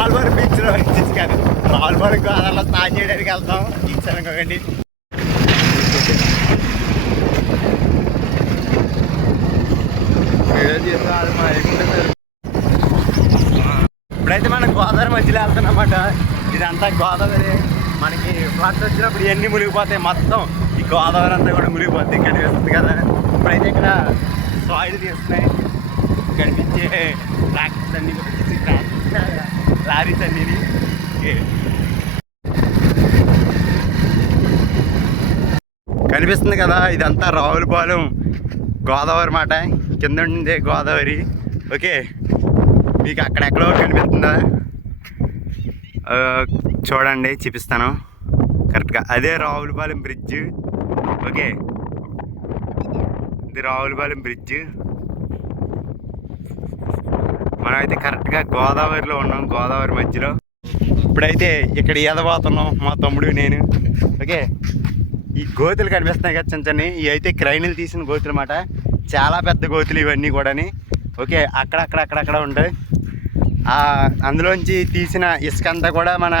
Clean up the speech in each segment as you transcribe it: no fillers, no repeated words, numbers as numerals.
రావులపాలెం బీచ్లో బీచ్ కాదు, రావులపాలెం గోదావరిలో స్నానం చేయడానికి వెళ్తాం. ఇచ్చాను అనుకోకండి. ఇప్పుడైతే మనం గోదావరి మధ్యలో వెళ్తున్నమాట. ఇదంతా గోదావరి. మనకి ఫ్లడ్స్ వచ్చినప్పుడు ఇవన్నీ మునిగిపోతాయి. మొత్తం ఈ గోదావరి అంతా కూడా మునిగిపోతాయి. కనిపిస్తుంది కదా. ఇప్పుడైతే ఇక్కడ సాయిల్ తీస్తున్నాయి. కనిపించే ట్రాక్టర్స్ అన్నీ లారీస్ అన్నీ కనిపిస్తుంది కదా. ఇదంతా రావులపాలెం గోదావరి మాట. కింద ఉండే గోదావరి. ఓకే, మీకు అక్కడెక్కడో కనిపిస్తుందా? చూడండి, చూపిస్తాను కరెక్ట్గా. అదే రావులపాలెం బ్రిడ్జ్. ఓకే, ఇది రావులపాలెం బ్రిడ్జ్. మనమైతే కరెక్ట్గా గోదావరిలో ఉన్నాం, గోదావరి మధ్యలో. ఇప్పుడైతే ఇక్కడ ఈదబోతున్నాం మా తమ్ముడు నేను. ఓకే, ఈ గోతులు కనిపిస్తున్నాయి కదా చిన్న చిన్నవి. ఇవి అయితే క్రైన్లు తీసిన గోతులు అన్నమాట. చాలా పెద్ద గోతులు ఇవన్నీ కూడాని. ఓకే, అక్కడక్కడ ఉంటాయి. అందులోంచి తీసిన ఇసుక అంతా కూడా మన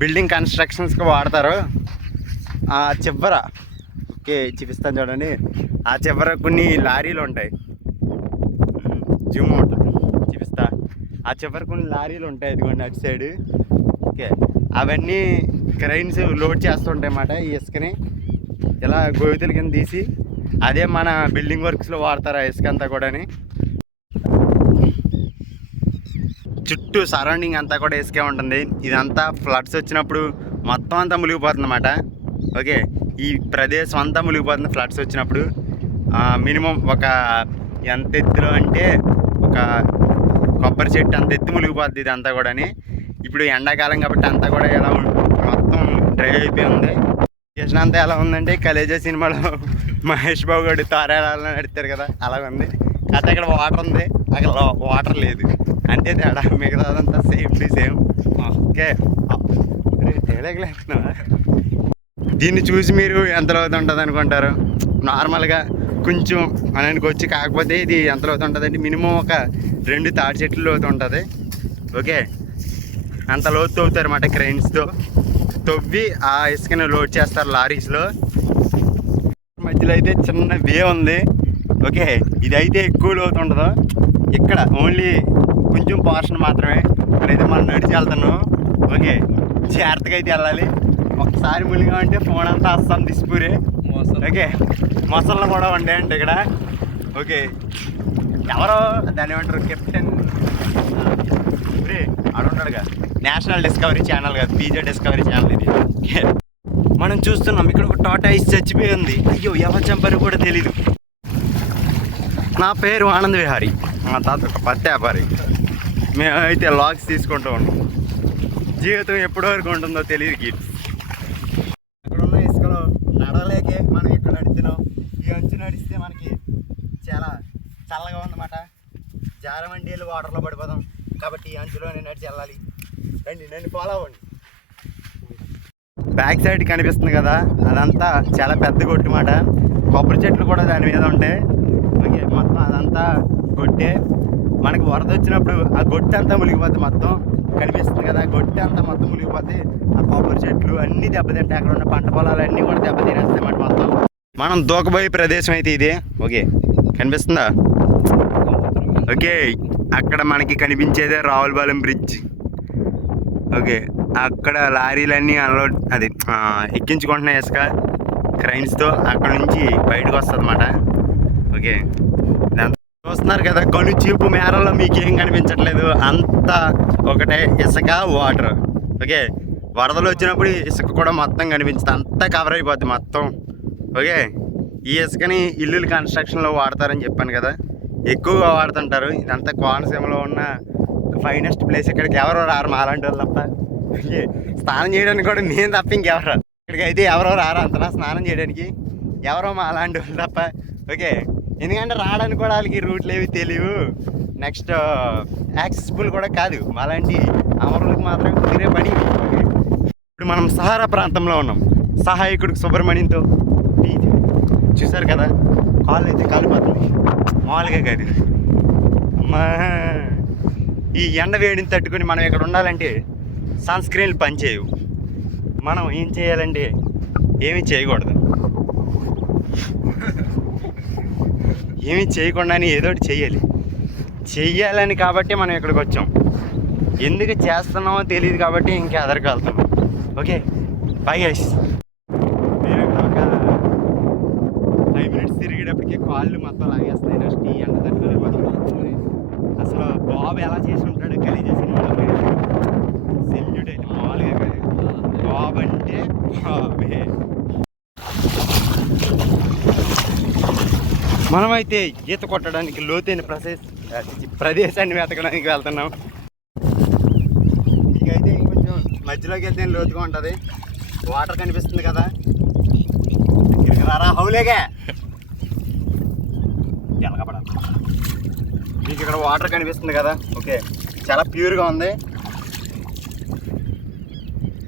బిల్డింగ్ కన్స్ట్రక్షన్స్కి వాడతారు. ఆ చివర, ఓకే చూపిస్తాను చూడండి, ఆ చివర కొన్ని లారీలు ఉంటాయి. జూమ్ ఉంటుంది, చూపిస్తా. ఆ చివర కొన్ని లారీలు ఉంటాయి, ఇదిగోండి అటు సైడ్. ఓకే, అవన్నీ క్రైన్స్ లోడ్ చేస్తుంటాయి అన్నమాట. ఈ ఇసుకని ఇలా గోతుల కింద తీసి అదే మన బిల్డింగ్ వర్క్స్లో వాడతారు ఆ ఇసుక అంతా కూడాని. చుట్టూ సరౌండింగ్ అంతా కూడా ఇసుకే ఉంటుంది. ఇదంతా ఫ్లడ్స్ వచ్చినప్పుడు మొత్తం అంతా మునిగిపోతుంది అన్నమాట. ఓకే, ఈ ప్రదేశం అంతా మునిగిపోతుంది ఫ్లడ్స్ వచ్చినప్పుడు. మినిమం ఒక ఎంత ఎత్తులో అంటే ఒక కొబ్బరి చెట్టు అంత ఎత్తు మునిగిపోద్ది ఇదంతా కూడాని. ఇప్పుడు ఎండాకాలం కాబట్టి అంతా కూడా ఎలా మొత్తం డ్రై అయిపోయి ఉంది. సిచ్యువేషన్ అంతా ఎలా ఉందంటే కలేజా సినిమాలో మహేష్ బాబు గారు తారాలను నడుస్తారు కదా, అలా ఉంది. అయితే అక్కడ వాటర్ ఉంది, అక్కడ వాటర్ లేదు, అంతే తేడా. మిగతాదంతా సేమ్ టు సేమ్. ఓకే, దీన్ని చూసి మీరు ఎంత లోతు ఉంటుంది అనుకుంటారు? నార్మల్గా కొంచెం మనకి వచ్చి, కాకపోతే ఇది ఎంత లోతు ఉంటుంది అంటే మినిమం ఒక 2 తాడి చెట్లు లోతు ఉంటుంది. ఓకే, అంత లోతు తవ్వుతారు అన్నమాట. క్రెయిన్స్తో తవ్వి ఆ ఇసుకని లోడ్ చేస్తారు లారీస్లో. మధ్యలో అయితే చిన్న వే ఉంది. ఓకే, ఇదైతే ఎక్కువ లోతు ఉండదు. ఇక్కడ ఓన్లీ కొంచెం పోర్షన్ మాత్రమే. ఇక్కడైతే మనం నడిచి వెళ్తున్నాం. ఓకే, జాగ్రత్తగా అయితే వెళ్ళాలి. ఒకసారి మునిగామంటే ఫోన్ అంతా అస్సాం దిస్పూరే. ఓకే, మొసళ్ళు కూడా ఉంటాయండి ఇక్కడ. ఓకే, ఎవరో దాన్ని ఏమంటారు, కెప్టెన్ అడుంటాడుగా. నేషనల్ డిస్కవరీ ఛానల్ కాదు, పీజే డిస్కవరీ ఛానల్ ఇది. మనం చూస్తున్నాం ఇక్కడ ఒక టాటాయిస్ చచ్చిపోయి ఉంది. అయ్యో, ఎవరు చంపారో కూడా తెలీదు. నా పేరు ఆనంద్ విహారీ, మా తాత ఒక పత్తి వ్యాపారి. మేమైతే లాగ్స్ తీసుకుంటూ ఉంటాం. జీవితం ఎప్పటి వరకు ఉంటుందో తెలియదు. కిడ్స్ ఇక్కడున్న ఇసుకలో నడవలేకే మనం ఇక్కడ నడుస్తున్నాం. ఈ అంచు నడిస్తే మనకి చాలా చల్లగా ఉందన్నమాట. జారమండీలు వాటర్లో పడిపోదాం కాబట్టి ఈ అంచులోనే నడిచి వెళ్ళాలి. రండి ఫాలో అవ్వండి. బ్యాక్ సైడ్ కనిపిస్తుంది కదా, అదంతా చాలా పెద్ద గొట్టు మాట. కొబ్బరి చెట్లు కూడా దాని మీద ఉంటాయి. ఓకే, మొత్తం అదంతా గొట్టే. మనకి వరద వచ్చినప్పుడు ఆ గొట్టు అంతా మునిగిపోద్ది. మొత్తం కనిపిస్తుంది కదా, గొట్టు అంతా మొత్తం మునిగిపోద్ది. ఆ కొబ్బరి చెట్లు అన్నీ దెబ్బతింటాయి. అక్కడ ఉన్న పంట పొలాలు అన్నీ కూడా దెబ్బతినేస్తాయి అన్నమాట మొత్తం. మనం దూకబోయే ప్రదేశం అయితే ఇదే. ఓకే, కనిపిస్తుందా? ఓకే, అక్కడ మనకి కనిపించేదే రావులపాలెం బ్రిడ్జ్. ఓకే, అక్కడ లారీలన్నీ అన్లోడ్ అది ఎక్కించుకుంటున్నాయి ఇసుక క్రైన్స్తో. అక్కడ నుంచి బయటకు వస్తుంది అన్నమాట. ఓకే, చూస్తున్నారు కదా, కను చూపు మేరలో మీకు ఏం కనిపించట్లేదు, అంతా ఒకటే ఇసుక వాటర్. ఓకే, వరదలు వచ్చినప్పుడు ఇసుక కూడా మొత్తం కనిపించుతుంది, అంతా కవర్ అయిపోద్ది మొత్తం. ఓకే, ఈ ఇసుకని ఇల్లుల కన్స్ట్రక్షన్లో వాడతారని చెప్పాను కదా, ఎక్కువగా వాడుతుంటారు. ఇదంతా కోనసీమలో ఉన్న ఫైనెస్ట్ ప్లేస్. ఇక్కడికి ఎవరో రారు మాలాంటి వాళ్ళు తప్ప. ఓకే, స్నానం చేయడానికి కూడా నేను తప్ప ఇంకెవరు ఇక్కడికి అయితే ఎవరో రారు అంతలా స్నానం చేయడానికి, ఎవరో మాలాంటి వాళ్ళు తప్ప. ఓకే, ఎందుకంటే రావడానికి కూడా వాళ్ళకి రూట్లు ఏవి తెలియవు. నెక్స్ట్ యాక్సెసిబుల్ కూడా కాదు. మాలాంటి అమరులకు మాత్రమే కుదిరే పని. ఇప్పుడు మనం సహారా ప్రాంతంలో ఉన్నాం. సహాయకుడికి సుబ్రహ్మణ్యంతో చూసారు కదా, కాళ్ళు అయితే కాలిపోతుంది మామూలుగా కాదు. అమ్మా ఈ ఎండ వేడిని తట్టుకొని మనం ఇక్కడ ఉండాలంటే సన్ స్క్రీన్లు పనిచేయవు. మనం ఏం చేయాలంటే ఏమీ చేయకూడదు. ఏమీ చేయకుండానే ఏదో ఒకటి చెయ్యాలని కాబట్టి మనం ఇక్కడికి వచ్చాం. ఎందుకు చేస్తున్నామో తెలియదు కాబట్టి ఇంకా ఎదరికి వెళ్తాం. Okay, bye guys. నేను ఇక్కడ ఒక 5 minutes తిరిగేటప్పటికే కాళ్ళు మొత్తం లాగేస్తాయి. నెక్స్ట్ ఈ ఎండ తట్టుకోలేకపోతుంది. అసలు బాబు ఎలా చేసి ఉంటాడు కలిసి సెల్యూట్ అయితే మామూలుగా కాదు. బాబు అంటే బాబే. మనమైతే ఈత కొట్టడానికి లోతైన ప్రదేశాన్ని వెతకడానికి వెళ్తున్నాం. ఇకైతే ఇంకొంచెం మధ్యలోకి వెళ్తే లోతుగా ఉంటుంది. వాటర్ కనిపిస్తుంది కదా, ఇక్కడికి రారా హౌలేగా ఎలగపడాలి. మీకు ఇక్కడ వాటర్ కనిపిస్తుంది కదా, ఓకే, చాలా ప్యూర్గా ఉంది,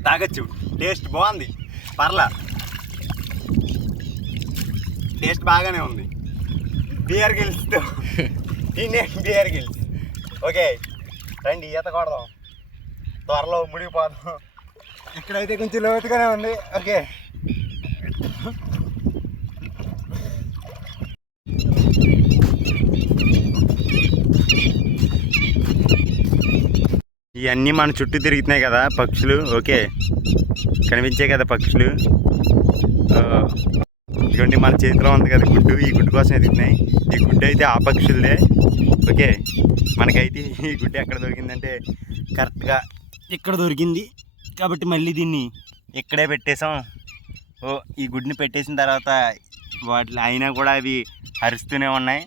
తాగొచ్చు. టేస్ట్ బాగుంది, పర్లా, టేస్ట్ బాగానే ఉంది. బియర్ గిల్స్తో ఇండియన్ బియర్ గిల్స్. ఓకే, రండి ఈత కొడదాం, త్వరలో మునిగిపోదాం. ఇక్కడైతే కొంచెం లోతుగానే ఉంది. ఓకే, ఇవన్నీ మన చుట్టూ తిరుగుతున్నాయి కదా పక్షులు. ఓకే, కనిపించాయి కదా పక్షులు. ఇటువంటి మన చేతిలో ఉంది కదా గుడ్డు, ఈ గుడ్డు కోసం ఎదుగుతున్నాయి. ఈ గుడ్డు అయితే ఆ పక్షులదే. ఓకే, మనకైతే ఈ గుడ్డు ఎక్కడ దొరికిందంటే కరెక్ట్గా ఇక్కడ దొరికింది కాబట్టి మళ్ళీ దీన్ని ఇక్కడే పెట్టేసాం. ఈ గుడ్డుని పెట్టేసిన తర్వాత వాటి అయినా కూడా అవి అరుస్తూనే ఉన్నాయి.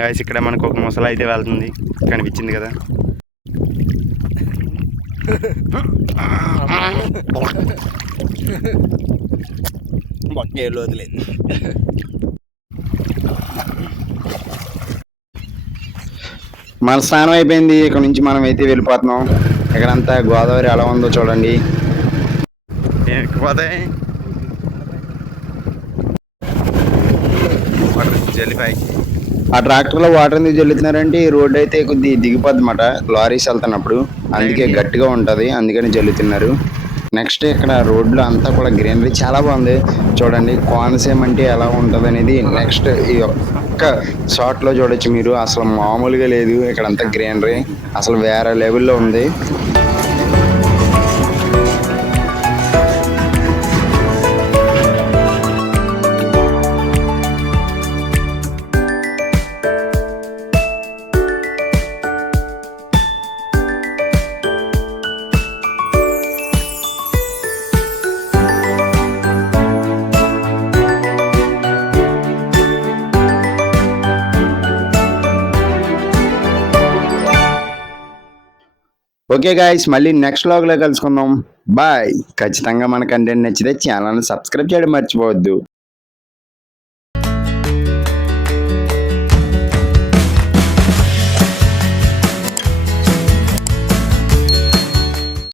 గాయస్, ఇక్కడ మనకు ఒక ముసలి అయితే వెళ్తుంది, కనిపించింది కదా. బొక్కేళ్ళు వదిలేదు. మన స్నానం అయిపోయింది, ఇక్కడ నుంచి మనం అయితే వెళ్ళిపోతున్నాం. ఇక్కడంతా గోదావరి ఎలా ఉందో చూడండి. ఎక్కిపోతే జల్లిపాయకి ఆ ట్రాక్టర్లో వాటర్ ఎందుకు జల్లుతున్నారంటే ఈ రోడ్డు అయితే కొద్ది దిగిపోద్ది అన్నమాట లారీస్ వెళ్తున్నప్పుడు, అందుకే గట్టిగా ఉంటుంది, అందుకని జల్లుతున్నారు. నెక్స్ట్ ఇక్కడ రోడ్లు అంతా కూడా గ్రీనరీ చాలా బాగుంది చూడండి. కోనసీమ అంటే ఎలా ఉంటుంది అనేది నెక్స్ట్ ఈ ఒక్క షాట్లో చూడొచ్చు మీరు. అసలు మామూలుగా లేదు, ఇక్కడంతా గ్రీనరీ అసలు వేరే లెవెల్లో ఉంది. ఓకే గాయస్, మళ్ళీ నెక్స్ట్ వ్లాగ్లో కలుసుకుందాం. బాయ్. ఖచ్చితంగా మన కంటెంట్ నచ్చితే ఛానల్ని సబ్స్క్రైబ్ చేయడం మర్చిపోవద్దు.